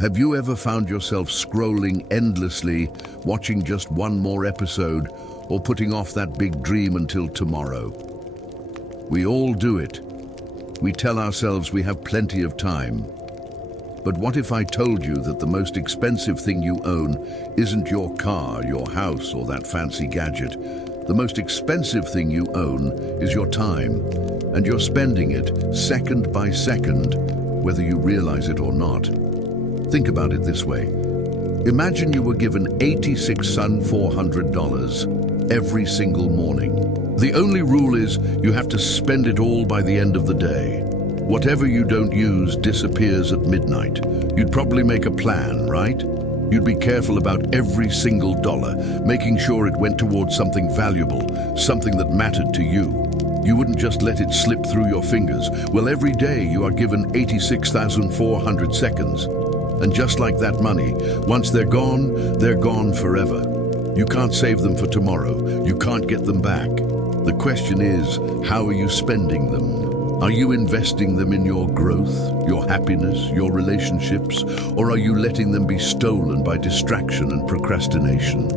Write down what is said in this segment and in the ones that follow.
Have you ever found yourself scrolling endlessly, watching just one more episode, or putting off that big dream until tomorrow? We all do it. We tell ourselves we have plenty of time. But what if I told you that the most expensive thing you own isn't your car, your house, or that fancy gadget? The most expensive thing you own is your time, and you're spending it second by second, whether you realize it or not. Think about it this way. Imagine you were given 86 Sun $400 every single morning. The only rule is you have to spend it all by the end of the day. Whatever you don't use disappears at midnight. You'd probably make a plan, right? You'd be careful about every single dollar, making sure it went towards something valuable, something that mattered to you. You wouldn't just let it slip through your fingers. Well, every day you are given 86,400 seconds. And just like that money, once they're gone forever. You can't save them for tomorrow. You can't get them back. The question is, how are you spending them? Are you investing them in your growth, your happiness, your relationships, or are you letting them be stolen by distraction and procrastination?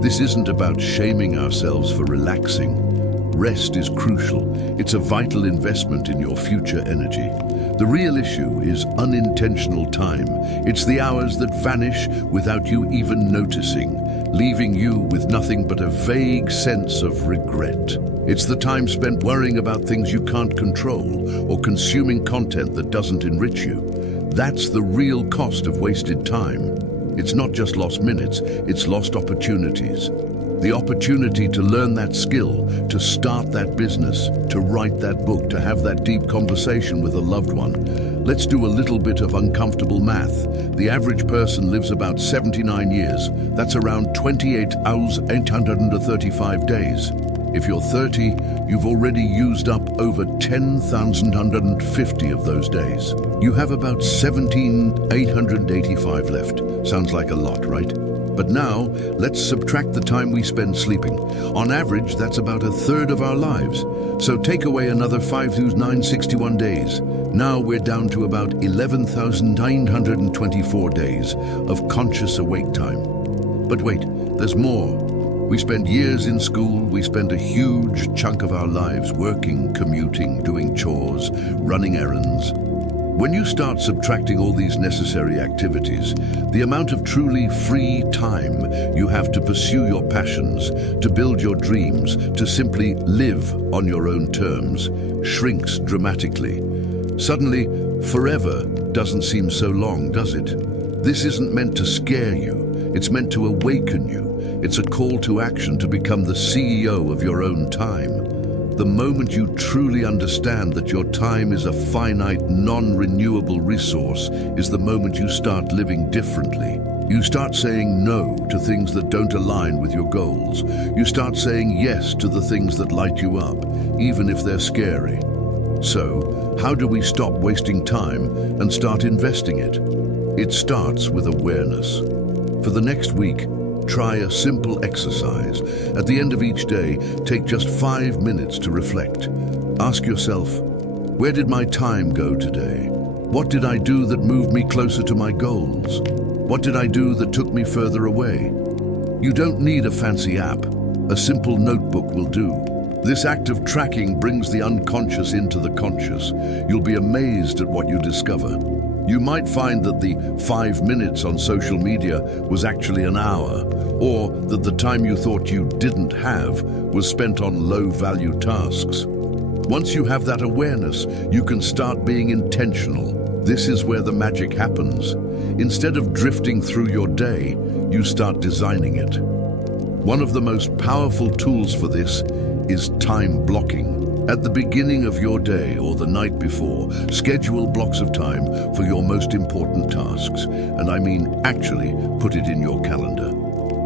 This isn't about shaming ourselves for relaxing. Rest is crucial. It's a vital investment in your future energy. The real issue is unintentional time. It's the hours that vanish without you even noticing, leaving you with nothing but a vague sense of regret. It's the time spent worrying about things you can't control or consuming content that doesn't enrich you. That's the real cost of wasted time. It's not just lost minutes, it's lost opportunities. The opportunity to learn that skill, to start that business, to write that book, to have that deep conversation with a loved one. Let's do a little bit of uncomfortable math. The average person lives about 79 years. That's around 28,835 days. If you're 30, you've already used up over 10,150 of those days. You have about 17,885 left. Sounds like a lot, right? But now, let's subtract the time we spend sleeping. On average, that's about a third of our lives. So take away another 5,961 days. Now we're down to about 11,924 days of conscious awake time. But wait, there's more. We spend years in school, we spend a huge chunk of our lives working, commuting, doing chores, running errands. When you start subtracting all these necessary activities, the amount of truly free time you have to pursue your passions, to build your dreams, to simply live on your own terms, shrinks dramatically. Suddenly, forever doesn't seem so long, does it? This isn't meant to scare you, it's meant to awaken you. It's a call to action to become the CEO of your own time. The moment you truly understand that your time is a finite, non-renewable resource is the moment you start living differently. You start saying no to things that don't align with your goals. You start saying yes to the things that light you up, even if they're scary. So, how do we stop wasting time and start investing it? It starts with awareness. For the next week, try a simple exercise. At the end of each day, take just 5 minutes to reflect. Ask yourself, where did my time go today? What did I do that moved me closer to my goals? What did I do that took me further away? You don't need a fancy app. A simple notebook will do. This act of tracking brings the unconscious into the conscious. You'll be amazed at what you discover. You might find that the 5 minutes on social media was actually an hour, or that the time you thought you didn't have was spent on low-value tasks. Once you have that awareness, you can start being intentional. This is where the magic happens. Instead of drifting through your day, you start designing it. One of the most powerful tools for this is time blocking. At the beginning of your day or the night before, schedule blocks of time for your most important tasks. And I mean actually put it in your calendar.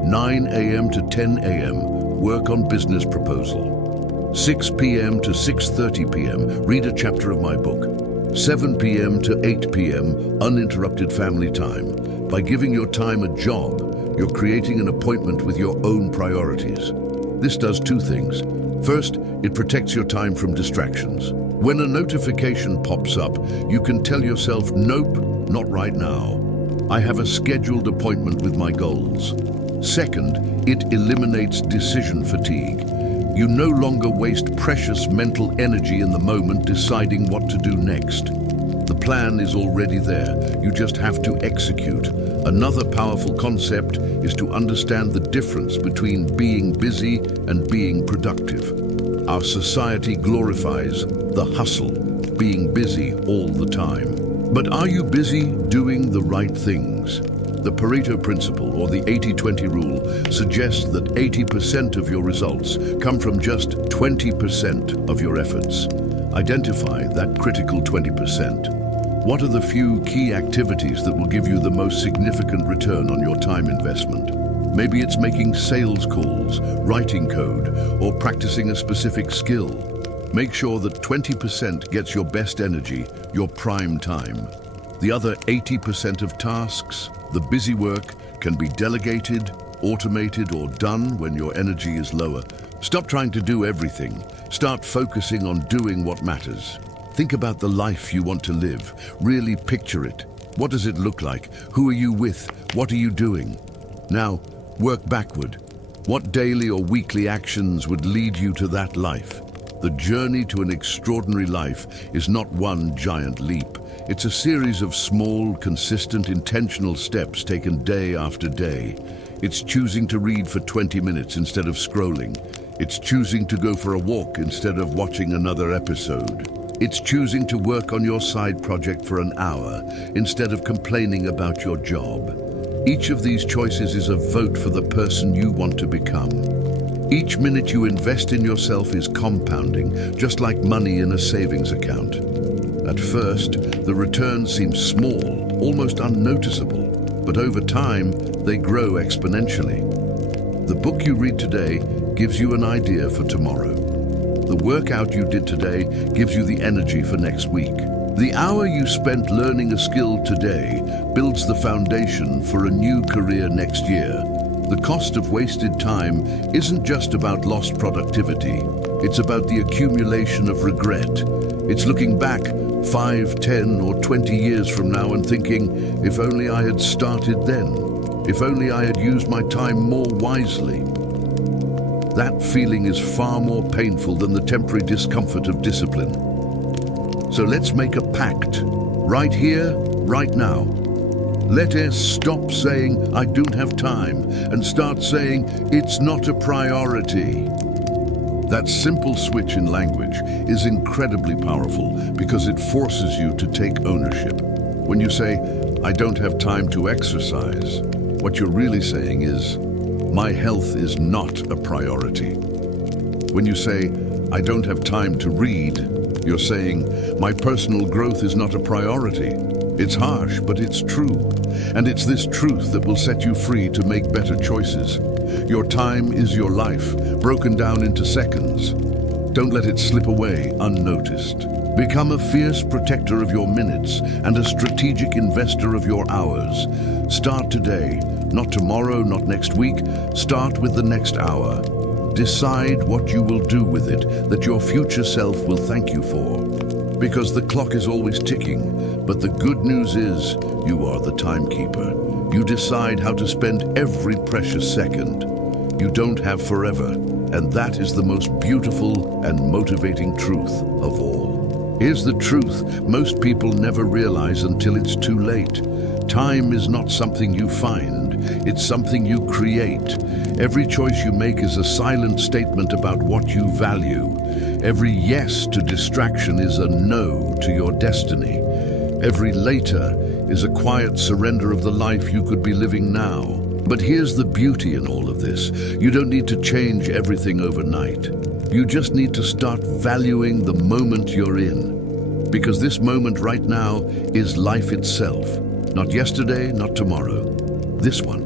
9 a.m. to 10 a.m., work on business proposal. 6 p.m. to 6:30 p.m., read a chapter of my book. 7 p.m. to 8 p.m., uninterrupted family time. By giving your time a job, you're creating an appointment with your own priorities. This does two things. First, it protects your time from distractions. When a notification pops up, you can tell yourself, nope, not right now. I have a scheduled appointment with my goals. Second, it eliminates decision fatigue. You no longer waste precious mental energy in the moment deciding what to do next. The plan is already there. You just have to execute. Another powerful concept is to understand the difference between being busy and being productive. Our society glorifies the hustle, being busy all the time. But are you busy doing the right things? The Pareto principle, or the 80-20 rule, suggests that 80% of your results come from just 20% of your efforts. Identify that critical 20%. What are the few key activities that will give you the most significant return on your time investment? Maybe it's making sales calls, writing code, or practicing a specific skill. Make sure that 20% gets your best energy, your prime time. The other 80% of tasks, the busy work, can be delegated, automated, or done when your energy is lower. Stop trying to do everything. Start focusing on doing what matters. Think about the life you want to live. Really picture it. What does it look like? Who are you with? What are you doing? Now, work backward. What daily or weekly actions would lead you to that life? The journey to an extraordinary life is not one giant leap. It's a series of small, consistent, intentional steps taken day after day. It's choosing to read for 20 minutes instead of scrolling. It's choosing to go for a walk instead of watching another episode. It's choosing to work on your side project for an hour instead of complaining about your job. Each of these choices is a vote for the person you want to become. Each minute you invest in yourself is compounding, just like money in a savings account. At first, the returns seem small, almost unnoticeable, but over time, they grow exponentially. The book you read today gives you an idea for tomorrow. The workout you did today gives you the energy for next week. The hour you spent learning a skill today builds the foundation for a new career next year. The cost of wasted time isn't just about lost productivity. It's about the accumulation of regret. It's looking back 5, 10, or 20 years from now and thinking, if only I had started then. If only I had used my time more wisely. That feeling is far more painful than the temporary discomfort of discipline. So let's make a pact, right here, right now. Let us stop saying, I don't have time, and start saying, it's not a priority. That simple switch in language is incredibly powerful because it forces you to take ownership. When you say, I don't have time to exercise, what you're really saying is, my health is not a priority. When you say, I don't have time to read, you're saying, my personal growth is not a priority. It's harsh, but it's true. And it's this truth that will set you free to make better choices. Your time is your life, broken down into seconds. Don't let it slip away unnoticed. Become a fierce protector of your minutes and a strategic investor of your hours. Start today, not tomorrow, not next week. Start with the next hour. Decide what you will do with it that your future self will thank you for. Because the clock is always ticking, but the good news is you are the timekeeper. You decide how to spend every precious second. You don't have forever, and that is the most beautiful and motivating truth of all. Here's the truth most people never realize until it's too late. Time is not something you find, it's something you create. Every choice you make is a silent statement about what you value. Every yes to distraction is a no to your destiny. Every later is a quiet surrender of the life you could be living now. But here's the beauty in all of this. You don't need to change everything overnight. You just need to start valuing the moment you're in. Because this moment right now is life itself. Not yesterday, not tomorrow. This one.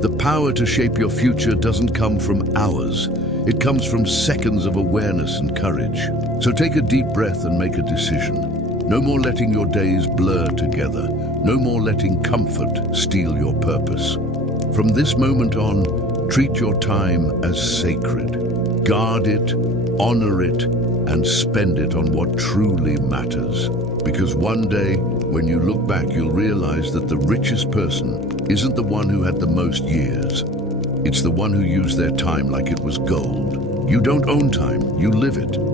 The power to shape your future doesn't come from hours. It comes from seconds of awareness and courage. So take a deep breath and make a decision. No more letting your days blur together. No more letting comfort steal your purpose. From this moment on, treat your time as sacred. Guard it, honor it, and spend it on what truly matters. Because one day, when you look back, you'll realize that the richest person isn't the one who had the most years. It's the one who used their time like it was gold. You don't own time, you live it.